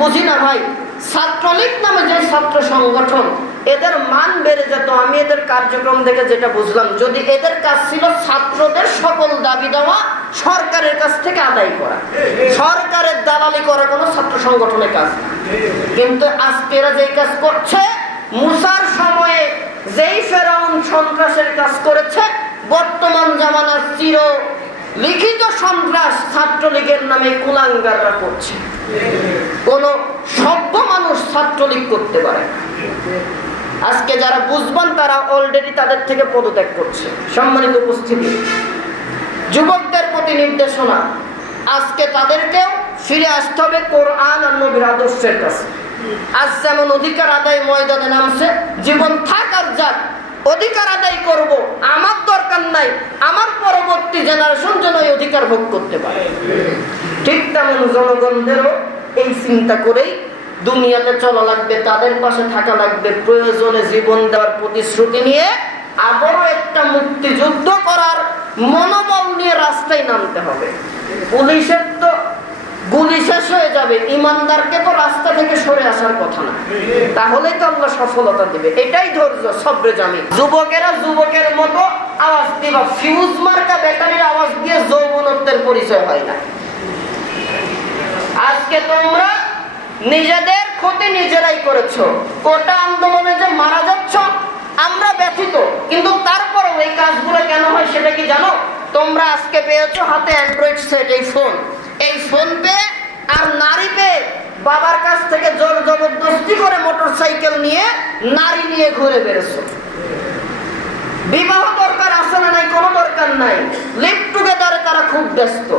বুঝি না ভাই? ছাত্রলীগ নামে যে ছাত্র সংগঠন, এদের মান বেড়ে যেত। আমি এদের কার্যক্রম দেখে যেটা বুঝলাম, যদি এদের কাজ ছিল ছাত্রদের সকল দাবি দেওয়া, সরকারের কাছ থেকে আদায় করা। সরকারের দালালি করা কোনো ছাত্র সংগঠনের কাজ। কিন্তু আজকে এরা যে কাজ করছে, মুসার সময়ে যেই ফেরাউন সন্ত্রাসের কাজ করেছে, বর্তমান জামানার চির লিখিত সন্ত্রাস ছাত্রলীগের নামে কুলাঙ্গাররা করছে। কোন সভ্য মানুষ ছাত্রলীগ করতে পারে। আজকে যারা বুঝবান, তারা অলরেডি তাদের থেকে পদত্যাগ করছে। সম্মানিত উপস্থিতি। যুবকদের প্রতি নির্দেশনা। আজকে তাদেরকেও ফিরে আসতে হবে কোরআন আর নবীর আদর্শের কাছে। আজ যেমন অধিকার আদায় ময়দানে নামছে, জীবন থাক আর যাক, অধিকার আদায় করব, আমার দরকার নাই, আমার পরবর্তী জেনারেশন যেন অধিকার ভোগ করতে পারে। ঠিক তেমন জনগণদেরও এই চিন্তা করেই দুনিয়াতে চলা লাগবে, তাদের পাশে থাকা লাগবে, প্রয়োজনে জীবন দেওয়ার প্রতিশ্রুতি নিয়ে আবারও একটা মুক্তিযুদ্ধ করার মনোবল নিয়ে রাস্তায় নামতে হবে। পুলিশের তো গুলি শেষ হয়ে যাবে, ইমানদারকে তো রাস্তা থেকে সরে আসার কথা না। তাহলেই তো আল্লাহ সফলতা দিবে। এটাই ধৈর্য সবরে জামি যুবকেরা যুবকের মতো আওয়াজ দিবা। ফিউজ মার্কা ব্যাটারির আওয়াজ দিয়ে যৌবনত্বের পরিচয় হয় না। আজকে তোমরা নিজেদের ক্ষতি নিজেরাই করেছ। কোটা আন্দোলনে যে মারা যাচ্ছ, আমরা ব্যথিত। কিন্তু তারপরও এই কাজগুলো কেন হয় সেটা কি জানো? তোমরা আজকে পেয়েছ হাতে অ্যান্ড্রয়েড সেট এই ফোন এই ফোন পেয়ে আর নারী পেয়ে বাবার কাছ থেকে জোর জবরদস্তি করে মোটর সাইকেল নিয়ে নারী নিয়ে ঘুরে বেড়েছো। বিবাহ দরকার আছে না নাই? কোনো দরকার নাই। লিভ টুগেদারে তারা খুব ব্যস্ত।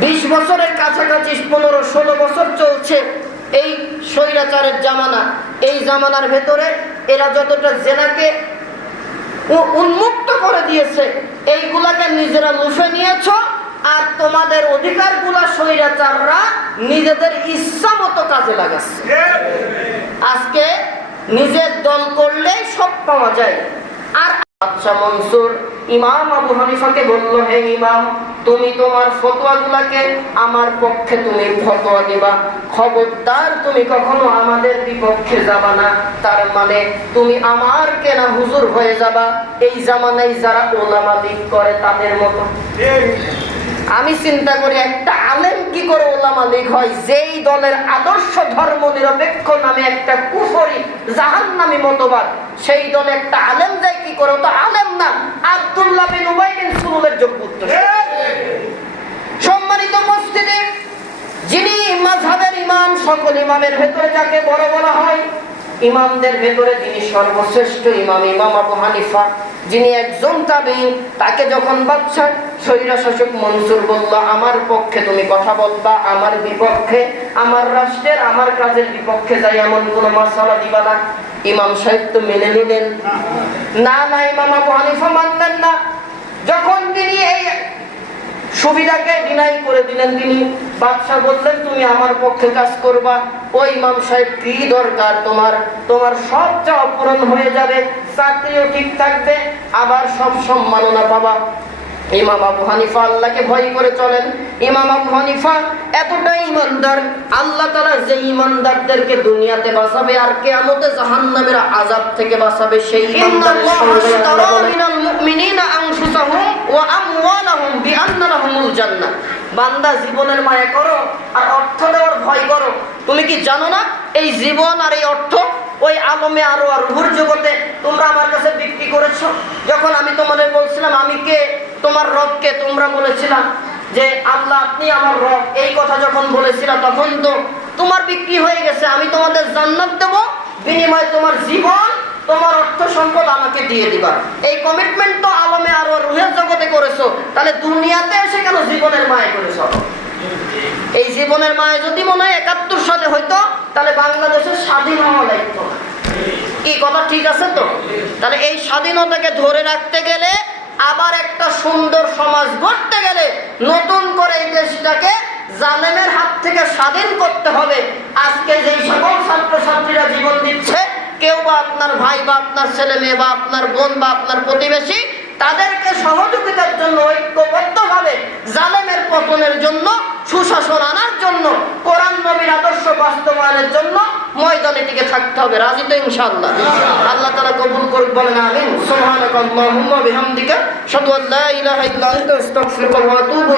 বিশ বছরের কাছাকাছি পনেরো, ষোলো বছর চলছে এই স্বৈরাচারের জামানা। এই জামানার ভেতরে এরা যতটা জেনাকে উ- উন্মুক্ত করে দিয়েছে, এইগুলাকে নিজেরা লুফে নিয়েছ আর তোমাদের অধিকারগুলা স্বৈরাচাররা নিজেদের ইচ্ছা মতো কাজে লাগাচ্ছে। আজকে নিজের দল করলেই সব পাওয়া যায়। আর আচ্ছা মনসুর, ইমাম আবু হানিফাকে বলল, হে ইমাম তুমি তোমার ফতোয়াগুলাকে আমার পক্ষে তুমি ফতোয়া দিবা। খবরদার তুমি কখনো আমাদের বিপক্ষে যাবা না। তার মানে তুমি আমার কেনা হুজুর হয়ে যাবা। এই জামানায় যারা ওলামা দিক করে তাদের মতো। আমি চিন্তা করি একটা আলেম কি করে ওলামা লীগ হয়? যেই দলের আদর্শ ধর্ম নিরপেক্ষ নামে একটা কুফরি জাহান নামী মতবাদ, সেই দলে একটা আলেম যায় কি করে? তো আলেম না। আব্দুল্লাহ বিন উবাই বিন সুলুলের যোগ্য উত্তর সম্মানিত মসজিদে যিনি মাঝহাবের ইমাম সকল ইমামের ভেতরে যাকে বড় বলা হয়, ইমামদের ভেতরে যিনি সর্বশ্রেষ্ঠ ইমাম ইমাম আবু হানিফা, যিনি একজন তাবি তাকে যখন বাচ্চা স্বৈরা শাসক মনসুর বলল, আমার পক্ষে তুমি কথা বলবা, আমার বিপক্ষে, আমার রাষ্ট্রের, আমার কাজের বিপক্ষে যাই, এমন কোনো মশালা দিবা না। ইমাম সাহেব তো মেনে নিলেন। না না, ইমাম আবু হানিফা মানলেন না। সুবিধাকে ডিনাই করে দিলেন তিনি। বাদশাহ বললেন তুমি আমার পক্ষে কাজ করবা। ওই ইমাম সাহেব কি দরকার তোমার? তোমার সব চাওয়া পূরণ হয়ে যাবে চাকরিও ঠিক থাকবে আবার সব সম্মাননা পাবা। ইমাম আবু হানিফা আল্লাহকে ভয় করে চলেন। ইমাম আবু হানিফা এতটাই ইমানদার আল্লাহ তারা যে ইমানদারদেরকে দুনিয়াতে বাঁচাবে আর কে কেয়ামতে জাহান্নামের আযাব থেকে বাঁচাবে সেই ইমানদারের সঙ্গে আল্লাহ বলেন, মিনাল মুমিনিনা আনফুসাহুম ওয়া আমওয়ালাহুম জান্নাহ বান্দা জীবনের মায়া করো আর অর্থ দেওয়ার ভয় করো। তুমি কি জানো না? এই জীবন আর এই অর্থ ওই আলমে আরও আর রুহুর জগতে তোমরা আমার কাছে বিক্রি করেছ। যখন আমি তোমাদের বলছিলাম, আমি কে? তোমার রবকে তোমরা বলেছিলাম যে, আল্লাহ, আপনি আমার রব। এই কথা যখন বলেছিলাম তখন তো তোমার বিক্রি হয়ে গেছে। আমি তোমাদের জান্নাত দেব। বিনিময়ে তোমার জীবন তোমার অর্থ সম্পদ আমাকে দিয়ে দিবা। এই কমিটমেন্ট তো আলমে আরও রুহের জগতে করেছ, তাহলে দুনিয়াতে এসে কেন জীবনের মায় করেছ? এই জীবনের মায় যদি মনে হয় একাত্তর সালে হইতো, তাহলে বাংলাদেশের স্বাধীন হওয়া লাগতো। কি কথা ঠিক আছে তো? তাহলে এই স্বাধীনতাকে ধরে রাখতে গেলে আবার একটা সুন্দর সমাজ গড়তে গেলে নতুন করে এই দেশটাকে জালেমের হাত থেকে স্বাধীন করতে হবে। আজকে যেই সকল ছাত্রছাত্রীরা জীবন দিচ্ছে কেউ বা আপনার ভাই বা আপনার ছেলে মেয়ে বা আপনার বোন বা আপনার প্রতিবেশী তাদেরকে সহযোগিতার জন্য, ঐক্যবদ্ধভাবে জালেমের পতনের জন্য, সুশাসন আনার জন্য, কোরআন নবীর আদর্শ বাস্তবায়নের জন্য ময়দানে টিকে থাকতে হবে। রাজি তো ইনশাআল্লাহ? আল্লাহ তাআলা কবুল করুক, বলেন আমিন। সুবহানাকাল্লাহুম্মা বিহামদিকা, আশহাদু আল্লা ইলাহা ইল্লা আনতা, আস্তাগফিরুকা ওয়া আতুবু